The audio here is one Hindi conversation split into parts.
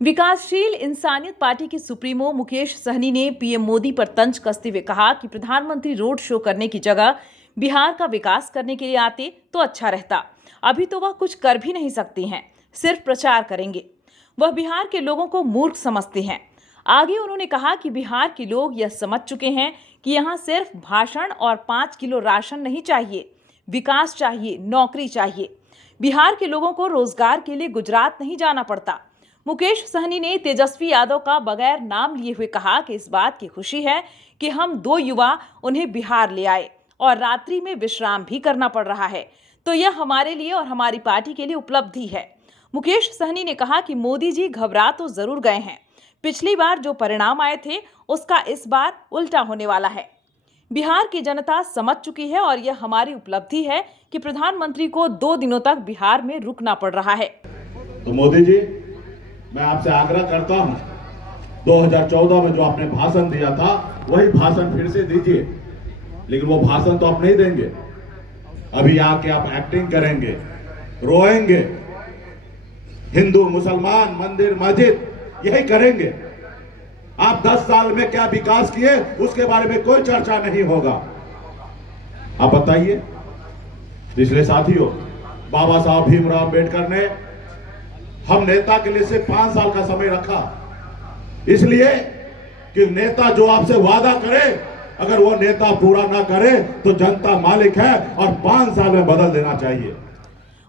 विकासशील इंसानियत पार्टी के सुप्रीमो मुकेश सहनी ने पीएम मोदी पर तंज कसते हुए कहा कि प्रधानमंत्री रोड शो करने की जगह बिहार का विकास करने के लिए आते तो अच्छा रहता। अभी तो वह कुछ कर भी नहीं सकते हैं, सिर्फ प्रचार करेंगे। वह बिहार के लोगों को मूर्ख समझते हैं। आगे उन्होंने कहा कि बिहार के लोग यह समझ चुके हैं कि यहाँ सिर्फ भाषण और 5 किलो राशन नहीं चाहिए, विकास चाहिए, नौकरी चाहिए। बिहार के लोगों को रोजगार के लिए गुजरात नहीं जाना पड़ता। मुकेश सहनी ने तेजस्वी यादव का बगैर नाम लिए हुए कहा कि इस बात की खुशी है कि हम 2 युवा उन्हें बिहार ले आए और रात्रि में विश्राम भी करना पड़ रहा है, तो यह हमारे लिए और हमारी पार्टी के लिए उपलब्धि है। मुकेश सहनी ने कहा कि मोदी जी घबरा तो जरूर गए हैं। पिछली बार जो परिणाम आए थे उसका इस बार उल्टा होने वाला है। बिहार की जनता समझ चुकी है और यह हमारी उपलब्धि है कि प्रधानमंत्री को 2 दिनों तक बिहार में रुकना पड़ रहा है। तो मोदी जी, मैं आपसे आग्रह करता हूं, 2014 में जो आपने भाषण दिया था वही भाषण फिर से दीजिए, लेकिन वो भाषण तो आप नहीं देंगे। अभी आके आप एक्टिंग करेंगे, रोएंगे, हिंदू मुसलमान मंदिर मस्जिद यही करेंगे। आप 10 साल में क्या विकास किए उसके बारे में कोई चर्चा नहीं होगा। आप बताइए। पिछले साथियों, बाबा साहब भीमराव अम्बेडकर ने हम नेता के लिए सिर्फ 5 साल का समय रखा, इसलिए कि नेता जो आपसे वादा करे, अगर वो नेता पूरा ना करे तो जनता मालिक है और 5 साल में बदल देना चाहिए।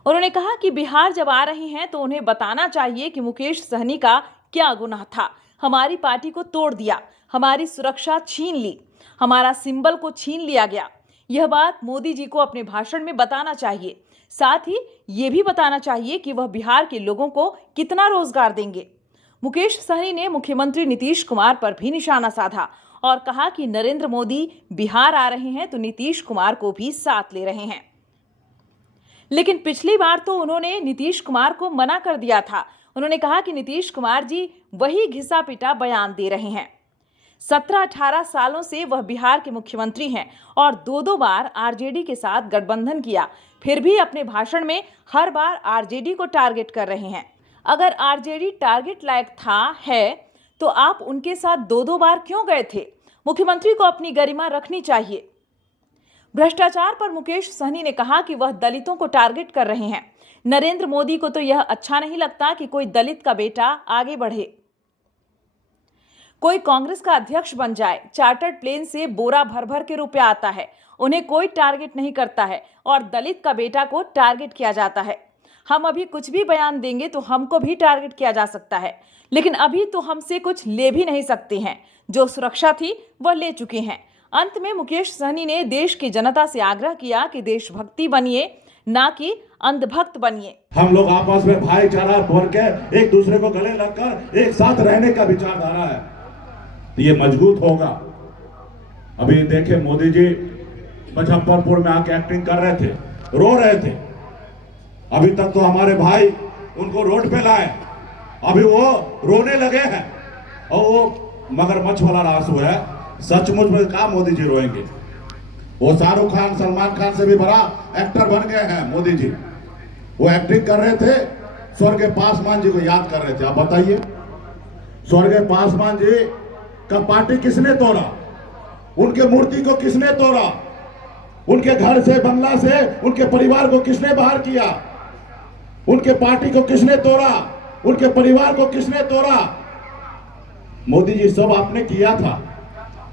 उन्होंने कहा कि बिहार जब आ रहे हैं तो उन्हें बताना चाहिए कि मुकेश सहनी का क्या गुनाह था। हमारी पार्टी को तोड़ दिया, हमारी सुरक्षा छीन ली, हमारा सिंबल को छीन लिया गया। यह बात मोदी जी को अपने भाषण में बताना चाहिए। साथ ही ये भी बताना चाहिए कि वह बिहार के लोगों को कितना रोजगार देंगे। मुकेश सहनी ने मुख्यमंत्री नीतीश कुमार पर भी निशाना साधा और कहा कि नरेंद्र मोदी बिहार आ रहे हैं तो नीतीश कुमार को भी साथ ले रहे हैं। लेकिन पिछली बार तो उन्होंने नीतीश कुमार को मना कर दिया था। उन्होंने कहा कि नीतीश कुमार जी वही घिसा पिटा बयान दे रहे हैं। 17-18 सालों से वह बिहार के मुख्यमंत्री हैं और 2 बार आरजेडी के साथ गठबंधन किया, फिर भी अपने भाषण में हर बार आरजेडी को टारगेट कर रहे हैं। अगर आरजेडी टारगेट लायक है तो आप उनके साथ 2 बार क्यों गए थे? मुख्यमंत्री को अपनी गरिमा रखनी चाहिए। भ्रष्टाचार पर मुकेश सहनी ने कहा कि वह दलितों को टारगेट कर रहे हैं। नरेंद्र मोदी को तो यह अच्छा नहीं लगता कि कोई दलित का बेटा आगे बढ़े, कोई कांग्रेस का अध्यक्ष बन जाए। चार्टर्ड प्लेन से बोरा भर भर के रुपया आता है, उन्हें कोई टारगेट नहीं करता है और दलित का बेटा को टारगेट किया जाता है। हम अभी कुछ भी बयान देंगे तो हमको भी टारगेट किया जा सकता है, लेकिन अभी तो हमसे कुछ ले भी नहीं सकते हैं। जो सुरक्षा थी वह ले चुके हैं। अंत में मुकेश सहनी ने देश की जनता से आग्रह किया कि देशभक्ति बनिए, ना कि अंधभक्त बनिए। हम लोग आपस में भाईचारा भर के एक दूसरे को गले लगकर एक साथ रहने का विचारधारा है, तो ये मजबूत होगा। अभी देखे मोदी जी मुजफ्फरपुर में आके एक्टिंग कर रहे थे, रो रहे थे। अभी तक तो हमारे भाई उनको रोड पे लाए, अभी वो रोने लगे हैं और वो मगरमच्छ वाला आंसू है। सचमुच में कहा मोदी जी रोएंगे? वो शाहरुख खान सलमान खान से भी बड़ा एक्टर बन गए हैं मोदी जी। वो एक्टिंग कर रहे थे, स्वर्गीय पासवान जी को याद कर रहे थे। आप बताइए, स्वर्गीय पासवान जी का पार्टी किसने तोड़ा? उनके मूर्ति को किसने तोड़ा? उनके घर से, बंगला से उनके परिवार को किसने बाहर किया? उनके पार्टी को किसने तोड़ा? उनके परिवार को किसने तोड़ा? मोदी जी सब आपने किया था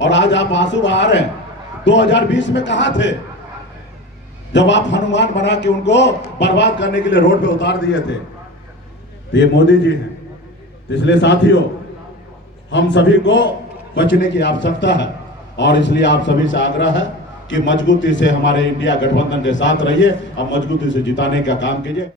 और आज आप आंसू बहा रहे हैं। 2020 में कहां थे जब आप हनुमान बना के उनको बर्बाद करने के लिए रोड पे उतार दिए थे? तो ये मोदी जी हैं। इसलिए साथियों, हम सभी को बचने की आवश्यकता है और इसलिए आप सभी से आग्रह है कि मजबूती से हमारे इंडिया गठबंधन के साथ रहिए और मजबूती से जिताने का काम कीजिए।